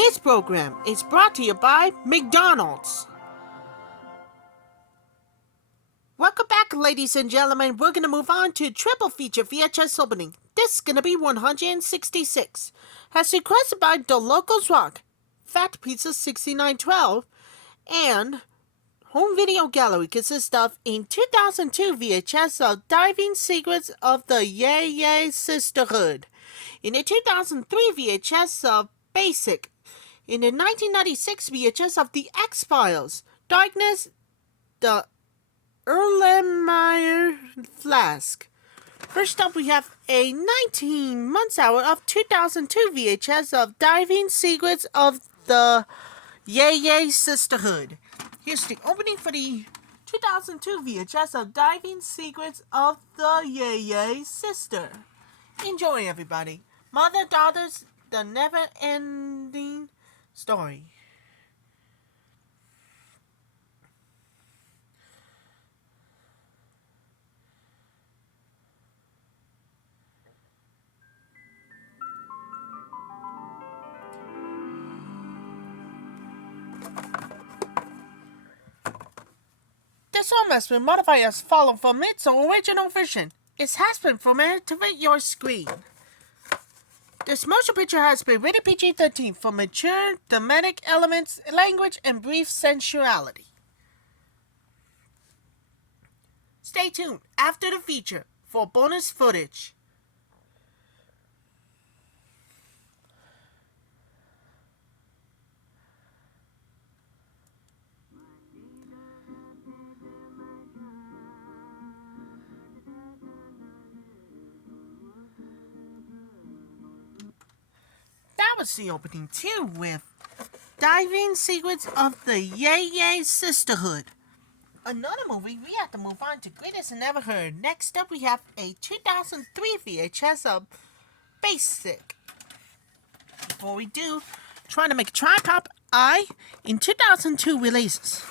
This program is brought to you by McDonald's. Welcome back, ladies and gentlemen. We're going to move on to triple feature VHS opening. This is going to be 166. As requested by TheLogosRock, Fat Pizza 6912, and HomeVideoGallery consists of in 2002 VHS of Diving Secrets of the Yeah Sisterhood, in the 2003 VHS of Basic, in the 1996 VHS of The X-Files, Darkness, the Erlenmeyer Flask. First up, we have a 19 months hour of 2002 VHS of Diving Secrets of the Yeah Sisterhood. Here's the opening for the 2002 VHS of Diving Secrets of the Yeah Sister. Enjoy, everybody. Mother Daughters, the never-ending story. This song has been modified as follows from its original version. It has been formatted to fit your screen. This motion picture has been rated PG-13 for mature, thematic elements, language, and brief sensuality. Stay tuned after the feature for bonus footage. That was the opening too, with Diving Secrets of the Yeah Sisterhood. Another movie, we have to move on to Greatest Never Heard. Next up, we have a 2003 VHS of Basic. Before we do, trying to make a tripod eye in 2002 releases.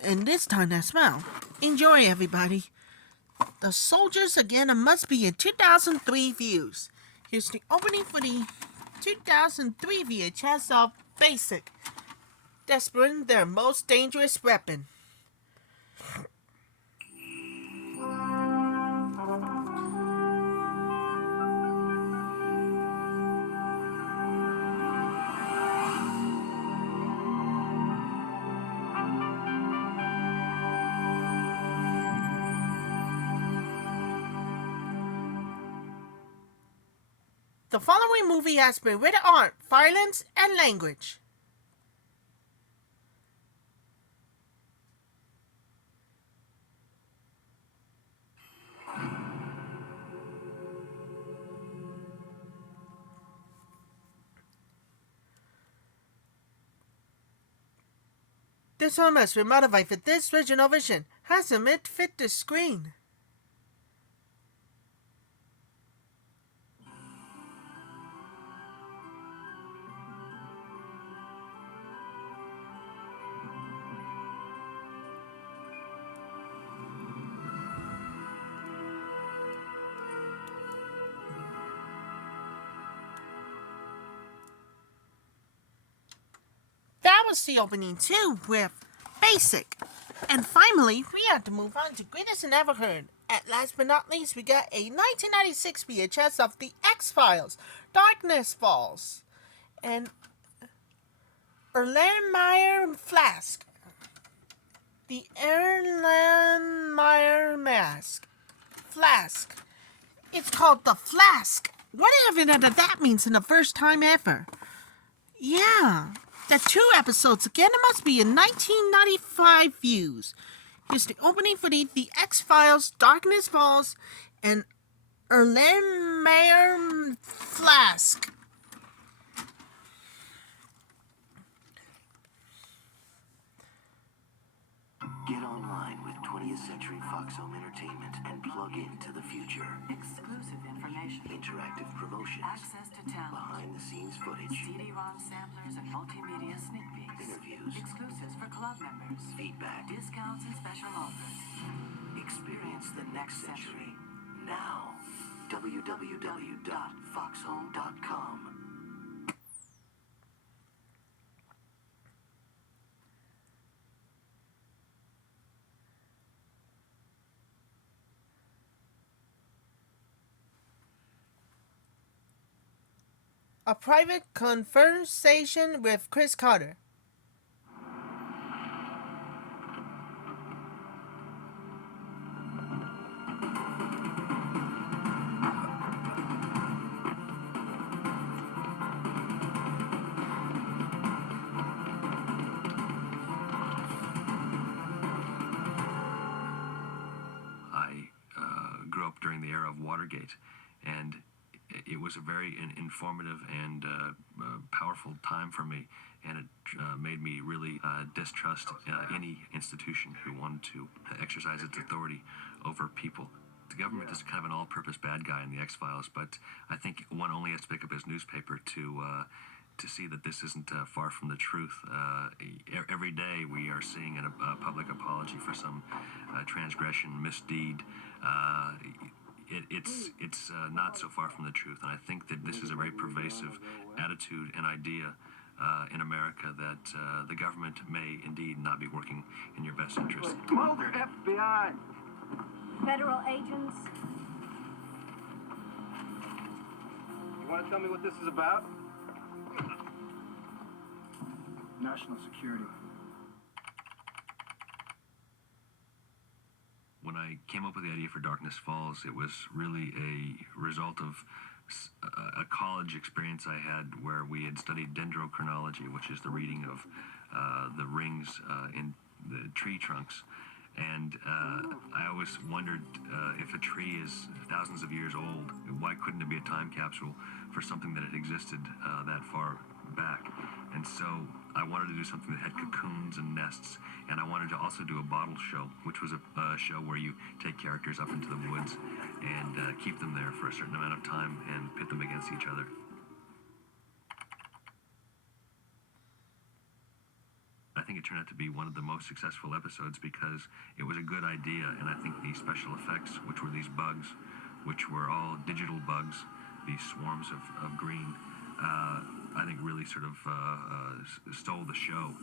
And this time as well. Enjoy, everybody. The Soldiers Again must be in 2003 views. Here's the opening for the 2003 VHS of Basic. Desperate, their most dangerous weapon. The following movie has been rated R, violence, and language. This film has been modified for this original version. Hasn't it fit the screen? That was the opening too, with Basic. And finally, we have to move on to Greatest Never Heard. At last but not least, we got a 1996 VHS of The X-Files, Darkness Falls, and Erlenmeyer Flask. The Erlenmeyer Mask. Flask. It's called The Flask. Whatever that means in the first time ever. Yeah. The 2 episodes again, it must be in 1995 views. Here's the opening for the X-Files, Darkness Falls, and Erlenmeyer Flask. Get online with 20th Century Fox Home Entertainment and plug into the future. Exclusive information. Interactive promotions. Access to talent. Behind-the-scenes footage. CD-ROM samplers and multimedia sneak peeks. Interviews. Exclusives for club members. Feedback. Discounts and special offers. Experience the next century. Now. www.foxhome.com. A private conversation with Chris Carter. I grew up during the era of Watergate, and it was a very informative and powerful time for me, and it made me really distrust any institution who wanted to exercise its authority over people. The government is kind of an all-purpose bad guy in the X-Files, but I think one only has to pick up his newspaper to see that this isn't far from the truth. Every day we are seeing a public apology for some transgression, misdeed. It's not so far from the truth, and I think that this is a very pervasive attitude and idea in America that the government may indeed not be working in your best interest. Mulder, FBI! Federal agents. You want to tell me what this is about? National security. When I came up with the idea for Darkness Falls, it was really a result of a college experience I had where we had studied dendrochronology, which is the reading of the rings in the tree trunks. And I always wondered if a tree is thousands of years old, why couldn't it be a time capsule for something that had existed that far back? And so I wanted to do something that had cocoons and nests, and I wanted to also do a bottle show, which was a show where you take characters up into the woods and keep them there for a certain amount of time and pit them against each other. I think it turned out to be one of the most successful episodes because it was a good idea, and I think the special effects, which were these bugs, which were all digital bugs, these swarms of green, I think really sort of stole the show.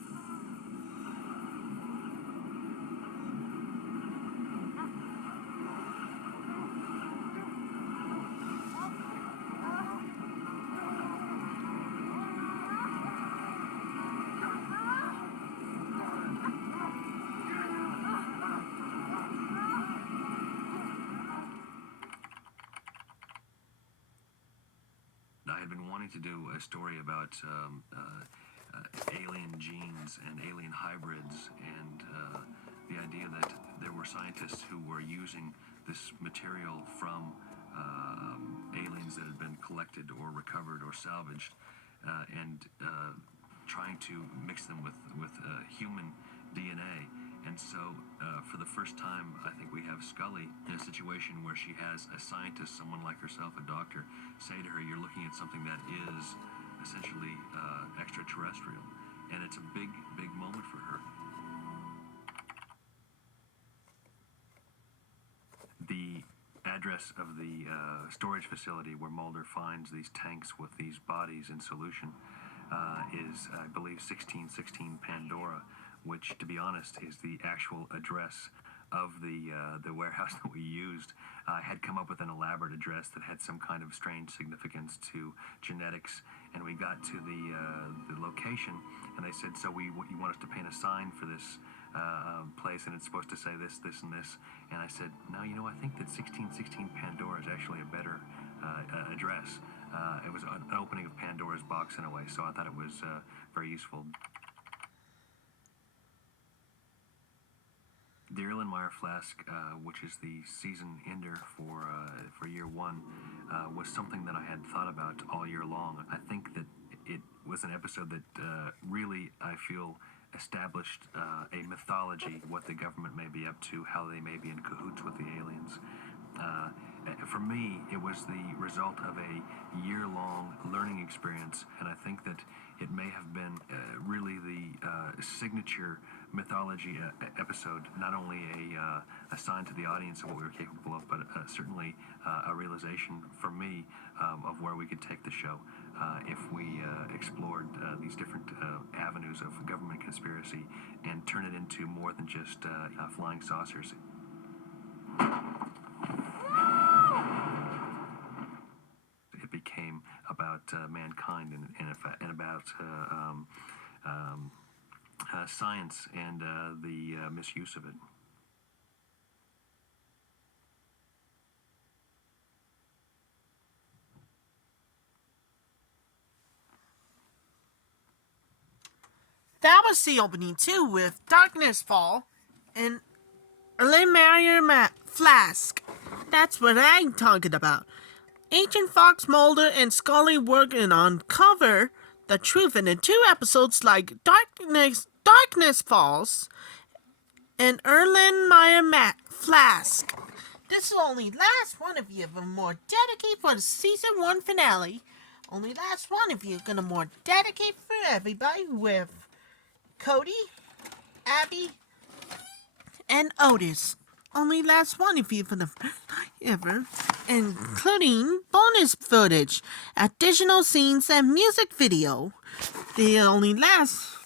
I had been wanting to do a story about alien genes and alien hybrids, and the idea that there were scientists who were using this material from aliens that had been collected or recovered or salvaged, and trying to mix them with human DNA. And so, for the first time, I think we have Scully in a situation where she has a scientist, someone like herself, a doctor, say to her, you're looking at something that is essentially extraterrestrial. And it's a big, big moment for her. The address of the storage facility where Mulder finds these tanks with these bodies in solution is, I believe, 1616 Pandora, which, to be honest, is the actual address of the warehouse that we used. I had come up with an elaborate address that had some kind of strange significance to genetics, and we got to the location, and they said, so you want us to paint a sign for this place, and it's supposed to say this, this, and this. And I said, no, I think that 1616 Pandora is actually a better address. It was an opening of Pandora's box in a way, so I thought it was very useful. The Erlenmeyer Flask, which is the season ender for year one, was something that I had thought about all year long. I think that it was an episode that really, I feel, established a mythology, what the government may be up to, how they may be in cahoots with the aliens. For me, it was the result of a year-long learning experience, and I think that it may have been really the signature mythology episode, not only a sign to the audience of what we were capable of, but certainly a realization for me of where we could take the show if we explored these different avenues of government conspiracy and turn it into more than just flying saucers. It became about about mankind and about science and the misuse of it. That was the opening too, with Darkness Fall and Erlenmeyer Flask. That's what I'm talking about. Agent Fox, Mulder, and Scully work and uncover the truth in the 2 episodes like Darkness Falls and Erlenmeyer Flask. This will only last one of you more dedicated for the season 1 finale. Only last one of you gonna more dedicate for everybody with Cody, Abby, and Otis. Only last one of you for the first time ever, including bonus footage, additional scenes, and music video. The only last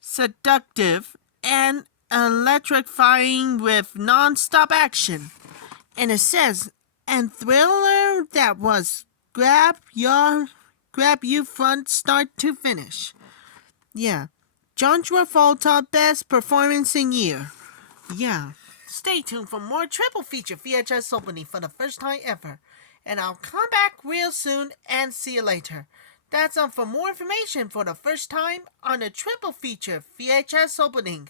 seductive and electrifying with non-stop action. And it says, and thriller that was grab you front start to finish. Yeah. John Travolta best performance in year. Yeah. Stay tuned for more triple feature VHS opening for the first time ever. And I'll come back real soon and see you later. That's all for more information for the first time on a triple feature VHS opening.